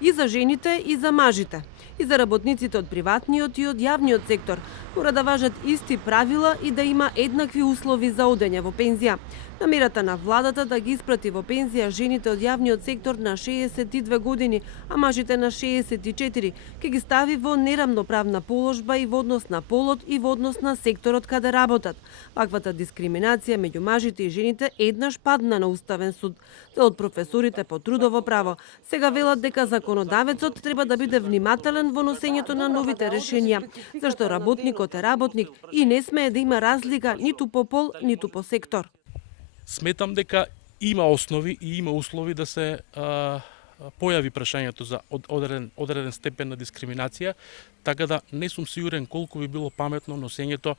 И за жените, и за мажите. И за работниците од приватниот и од јавниот сектор. Мора да важат исти правила и да има еднакви услови за одење во пензија. Намерата на владата да ги испрати во пензија жените од јавниот сектор на 62 години, а мажите на 64, ќе ги стави во нерамноправна положба и во однос на полот и во однос на секторот каде работат. Ваквата дискриминација меѓу мажите и жените еднаш падна на Уставен суд. Дел од професорите по трудово право сега велат дека законодавецот треба да биде внимателен во носењето на новите решенија, зашто работникот е работник и не смее да има разлика ниту по пол, ниту по сектор. Сметам дека има основи и има услови да се појави прашањето за одреден степен на дискриминација, така да не сум сигурен колку би било паметно носењето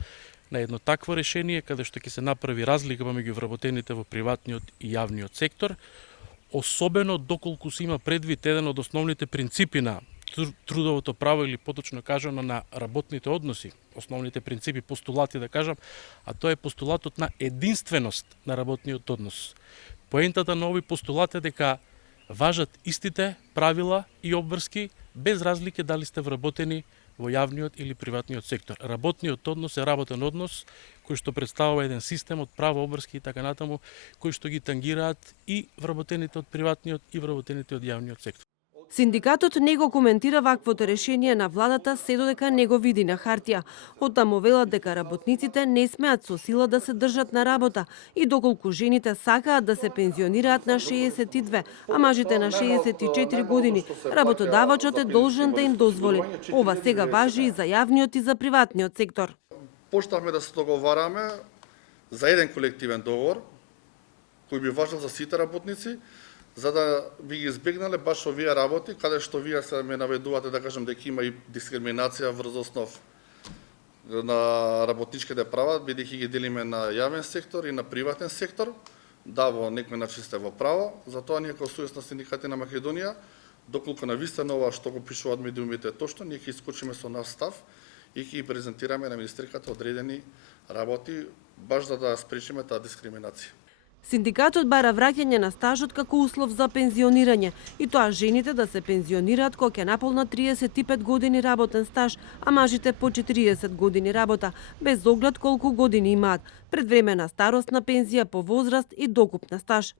на едно такво решение, каде што ќе се направи разлика меѓу вработените во приватниот и јавниот сектор, особено доколку се има предвид еден од основните принципи на трудовото право или поточно кажано на работните односи, основните принципи, постулати да кажам, а тоа е постулатот на единственост на работниот однос. Поентата на овој постулат е дека важат истите правила и обврски без разлика дали сте вработени во јавниот или приватниот сектор. Работниот однос е работен однос кој што представува еден систем од право, обврски и така натаму, кои што ги тангираат и вработените од приватниот и вработените од јавниот сектор. Синдикатот не го коментира ваквото решение на владата се додека не го види на хартија. Оттаму велат дека работниците не смеат со сила да се држат на работа и доколку жените сакаат да се пензионираат на 62, а мажите на 64 години, работодавачот е должен да им дозволи. Ова сега важи и за јавниот и за приватниот сектор. Почнавме да се договараме за еден колективен договор кој би важел за сите работници, за да би ги избегнале баш овие работи, каде што вие се ме наведувате да кажам дека има и дискриминација врз основ на работничките права, бидејќи ги делиме на јавен сектор и на приватен сектор. Да, во некој начин сте во право, затоа ние како Сојуз на синдикати на Македонија, доколку навистина ова што го пишуваат медиумите точно, ние ќе искочиме со наш став и ќе ги презентираме на министерката одредени работи, баш за да спречиме таа дискриминација. Синдикатот бара враќање на стажот како услов за пензионирање и тоа жените да се пензионираат кога ќе наполнат 35 години работен стаж, а мажите по 40 години работа, без оглед колку години имаат, предвремена старосна пензија по возраст и докупна стаж.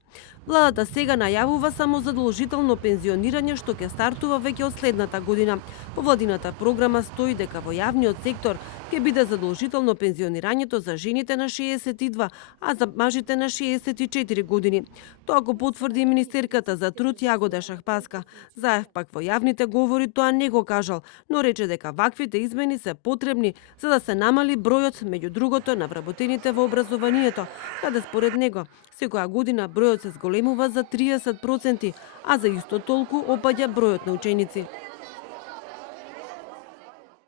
Владата сега најавува само задолжително пензионирање што ќе стартува веќе од следната година. По владината програма стои дека во јавниот сектор ќе биде задолжително пензионирањето за жените на 62, а за мажите на 64 години. Тоа го потврди министерката за труд Јагода Шахпаска. Заев пак во јавните говори тоа не го кажал, но рече дека ваквите измени се потребни за да се намали бројот меѓу другото на вработените во образованието, каде според него секоја година бројот се зголемува за 30%, а за исто толку опаѓа бројот на ученици.